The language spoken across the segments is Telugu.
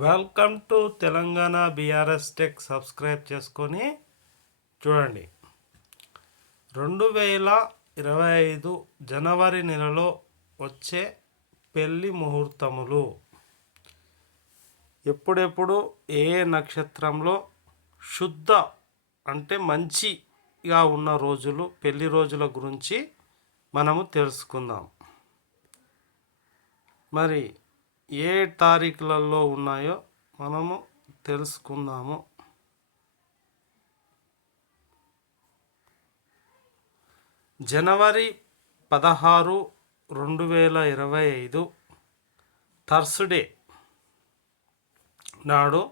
Welcome to Telangana BRS tech subscribe చేసుకొని చూడండి. రెండు వేల ఇరవై ఐదు జనవరి నెలలో వచ్చే పెళ్ళి ముహూర్తములు. ఎప్పుడెప్పుడు ఏ ఏ నక్షత్రంలో శుద్ధ అంటే మంచిగా ఉన్న రోజులు పెళ్ళి రోజుల గురించి మనము తెలుసుకుందాం. మరి ఏ తారీఖులలో ఉన్నాయో మనము తెలుసుకుందాము. జనవరి పదహారు రెండు వేల ఇరవై ఐదు థర్స్డే నాడు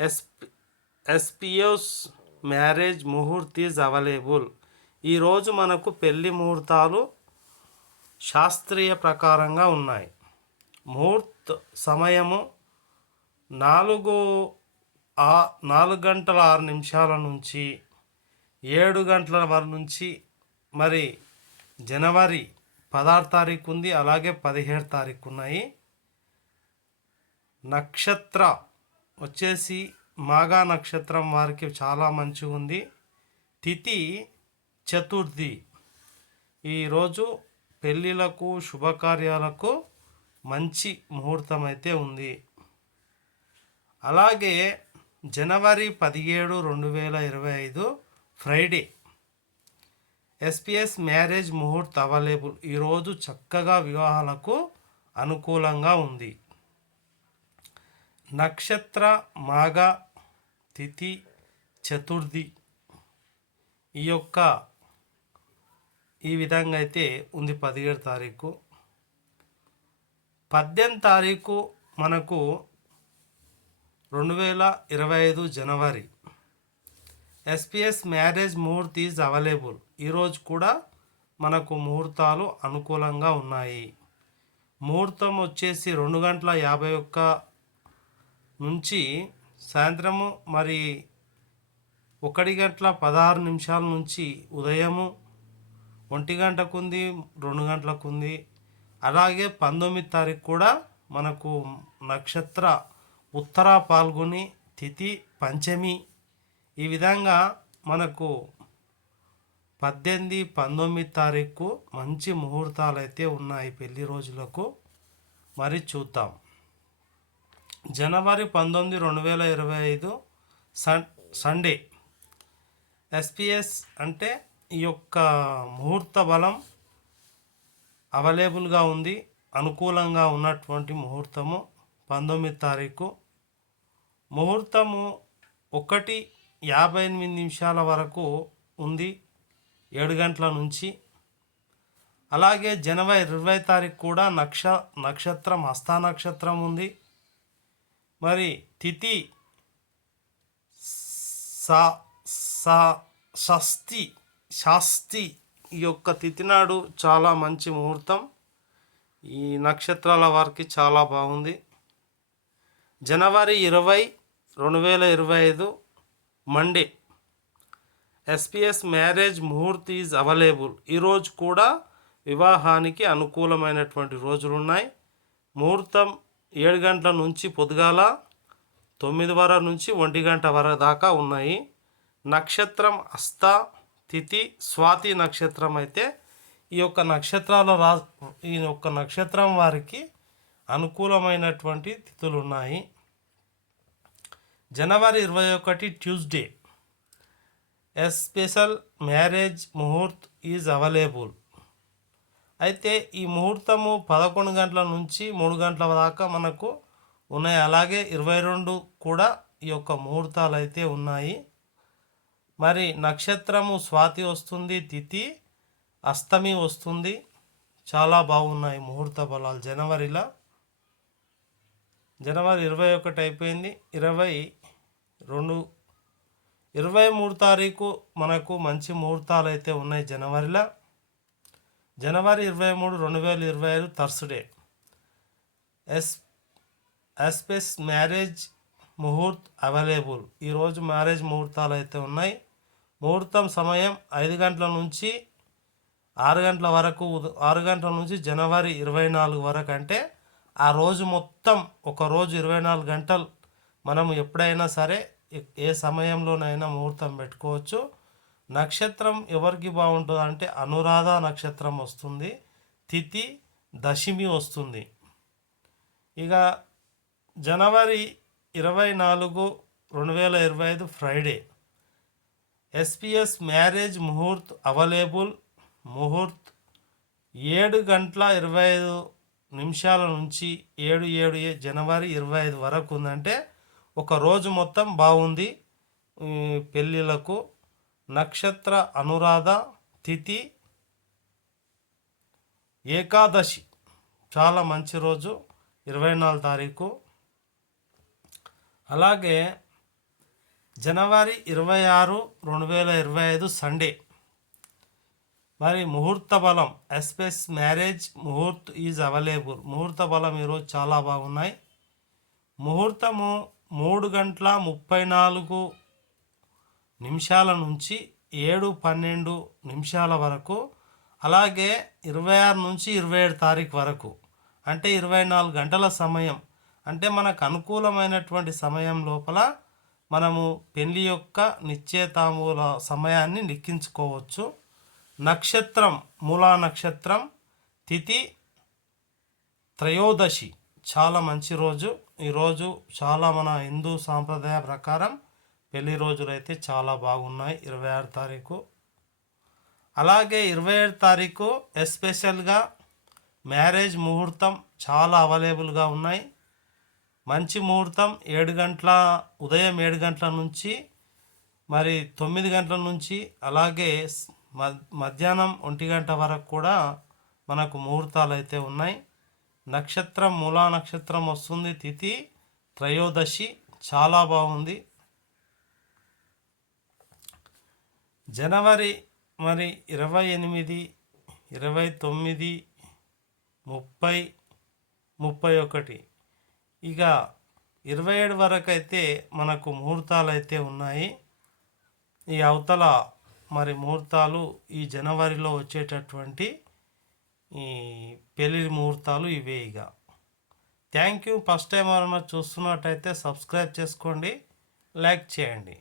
ఎస్పి ఎస్పియోస్ మ్యారేజ్ ముహూర్త్ ఈజ్ అవైలబుల్. ఈరోజు మనకు పెళ్ళి ముహూర్తాలు శాస్త్రీయ ప్రకారంగా ఉన్నాయి. ముహూర్త్ సమయము నాలుగు ఆ నాలుగు గంటల ఆరు నిమిషాల నుంచి ఏడు గంటల వర నుంచి మరి జనవరి పదహారు తారీఖు ఉంది అలాగే పదిహేడు తారీఖు ఉన్నాయి. నక్షత్ర వచ్చేసి మాగా నక్షత్రం వారికి చాలా మంచిగా ఉంది. తిథి చతుర్థి. ఈరోజు పెళ్ళిళ్ళకు శుభకార్యాలకు మంచి ముహూర్తం అయితే ఉంది. అలాగే జనవరి పదిహేడు రెండు వేల ఇరవై ఐదు Friday SPS marriage muhurat available. ఈరోజు చక్కగా వివాహాలకు అనుకూలంగా ఉంది. నక్షత్ర మాఘ తిథి చతుర్థి ఈ యొక్క ఈ విధంగా అయితే ఉంది పదిహేడు తారీఖు. పద్దెనిమిది తారీఖు మనకు రెండు వేల ఇరవై ఐదు జనవరి. SPS marriage muhurat is available ఈరోజు కూడా మనకు ముహూర్తాలు అనుకూలంగా ఉన్నాయి. ముహూర్తం వచ్చేసి రెండు గంటల యాభై ఒక్క నుంచి సాయంత్రము మరి ఒకటి గంటల పదహారు నిమిషాల నుంచి ఉదయము ఒంటి గంటకు ఉంది రెండు గంటలకు ఉంది అలాగే పంతొమ్మిది తారీఖు కూడా మనకు నక్షత్ర ఉత్తర పాల్గొని తిథి పంచమి ఈ విధంగా మనకు పద్దెనిమిది పంతొమ్మిది తారీఖు మంచి ముహూర్తాలు అయితే ఉన్నాయి పెళ్ళి రోజులకు. మరి చూద్దాం. జనవరి పంతొమ్మిది రెండు వేల ఇరవై ఐదు సన్ సండే. ఎస్పిఎస్ అంటే ఈ యొక్క ముహూర్త బలం అవైలబుల్గా ఉంది అనుకూలంగా ఉన్నటువంటి ముహూర్తము పంతొమ్మిది తారీఖు. ముహూర్తము ఒకటి యాభై ఎనిమిది నిమిషాల వరకు ఉంది ఏడు గంటల నుంచి. అలాగే జనవరి ఇరవై తారీఖు కూడా నక్ష నక్షత్రం హస్త నక్షత్రం ఉంది. మరి తిథి సా సా షష్ఠి శాస్తి ఈ యొక్క తిథినాడు చాలా మంచి ముహూర్తం. ఈ నక్షత్రాల వారికి చాలా బాగుంది. జనవరి ఇరవై రెండు వేల ఇరవై ఐదు Monday. SPS marriage muhurat is available. ఈరోజు కూడా వివాహానికి అనుకూలమైనటువంటి రోజులు ఉన్నాయి ముహూర్తం ఏడు గంటల నుంచి పొద్దుగాల తొమ్మిది వర నుంచి ఒంటి గంట వర దాకా ఉన్నాయి. నక్షత్రం అస్తా తిథి స్వాతి నక్షత్రం అయితే ఈ యొక్క నక్షత్రాల రా ఈ యొక్క నక్షత్రం వారికి అనుకూలమైనటువంటి తిథులు ఉన్నాయి. జనవరి ఇరవై ఒకటి Tuesday. Special special marriage muhurat is available అయితే ఈ ముహూర్తము పదకొండు గంటల నుంచి మూడు గంటల దాకా మనకు ఉన్నాయి. అలాగే ఇరవై రెండు కూడా ఈ యొక్క ముహూర్తాలు అయితే ఉన్నాయి. మరి నక్షత్రము స్వాతి వస్తుంది తిథి అష్టమి వస్తుంది. చాలా బాగున్నాయి ముహూర్త బలాలు జనవరిలో జనవరి ఇరవై ఒకటి అయిపోయింది. ఇరవై రెండు ఇరవై మూడు తారీఖు మనకు మంచి ముహూర్తాలు అయితే ఉన్నాయి జనవరిలో. జనవరి ఇరవై మూడు రెండు వేల ఇరవై ఐదు Thursday yes ఎస్పెస్ marriage muhurat available. ఈరోజు మ్యారేజ్ ముహూర్తాలు అయితే ఉన్నాయి. ముహూర్తం సమయం ఐదు గంటల నుంచి ఆరు గంటల వరకు ఆరు గంటల నుంచి జనవరి ఇరవై నాలుగు వరకు అంటే ఆ రోజు మొత్తం ఒక రోజు ఇరవై నాలుగు గంటలు మనం ఎప్పుడైనా సరే ఏ- ఏ సమయంలోనైనా ముహూర్తం పెట్టుకోవచ్చు. నక్షత్రం ఎవరికి బాగుంటుంది అంటే అనురాధ నక్షత్రం వస్తుంది తిథి దశమి వస్తుంది. ఇక జనవరి ఇరవై నాలుగు రెండు వేల ఇరవై ఐదు Friday. SPS marriage muhurat available muhurat ఏడు గంటల ఇరవై ఐదు నిమిషాల నుంచి ఏడు ఏడు ఏ- జనవరి ఇరవై ఐదు వరకు ఉందంటే ఒక రోజు మొత్తం బాగుంది. పెళ్ళిళ్ళకు నక్షత్ర అనురాధ తిథి ఏకాదశి. చాలా మంచి రోజు. ఇరవై నాలుగు తారీఖు. అలాగే జనవరి ఇరవై ఆరు రెండు వేల ఇరవై ఐదు సండే. మరి ముహూర్త బలం ఎస్పెస్ మ్యారేజ్ ముహూర్త్ ఈజ్ అవైలబుల్. ముహూర్త బలం ఈరోజు చాలా బాగున్నాయి. ముహూర్తము మూడు గంటల ముప్పై నాలుగు నిమిషాల నుంచి ఏడు పన్నెండు నిమిషాల వరకు అలాగే ఇరవై ఆరు నుంచి ఇరవై ఏడు తారీఖు వరకు. అంటే ఇరవై నాలుగు గంటల సమయం. అంటే మనకు అనుకూలమైనటువంటి సమయం లోపల మనము పెళ్ళి యొక్క నిశ్చేతాముల సమయాన్ని లెక్కించుకోవచ్చు. నక్షత్రం మూలా నక్షత్రం తిథి త్రయోదశి. చాలా మంచి రోజు. ఈరోజు చాలా మన హిందూ సాంప్రదాయ ప్రకారం పెళ్ళి రోజులు అయితే చాలా బాగున్నాయి. ఇరవై ఆరు తారీఖు. అలాగే ఇరవై ఏడు తారీఖు ఎస్పెషల్గా మ్యారేజ్ ముహూర్తం చాలా అవైలబుల్గా ఉన్నాయి. మంచి ముహూర్తం ఏడు గంటల ఉదయం ఏడు గంటల నుంచి మరి తొమ్మిది గంటల నుంచి అలాగే మధ్యాహ్నం ఒంటి గంట వరకు కూడా మనకు ముహూర్తాలు అయితే ఉన్నాయి. నక్షత్రం మూలా నక్షత్రం వస్తుంది తిథి త్రయోదశి చాలా బాగుంది. జనవరి మరి ఇరవై ఎనిమిది ఇరవై తొమ్మిది ముప్పై ముప్పై ఒకటి. ఇక ఇరవై ఏడు వరకు అయితే మనకు ముహూర్తాలు అయితే ఉన్నాయి. ఈ అవతల మరి ముహూర్తాలు ఈ జనవరిలో వచ్చేటటువంటి ఈ పెళ్ళి ముహూర్తాలు ఇవే ఇక. Thank you. ఫస్ట్ టైం ఎవరైనా చూస్తున్నట్టయితే సబ్స్క్రైబ్ చేసుకోండి. లైక్ చేయండి.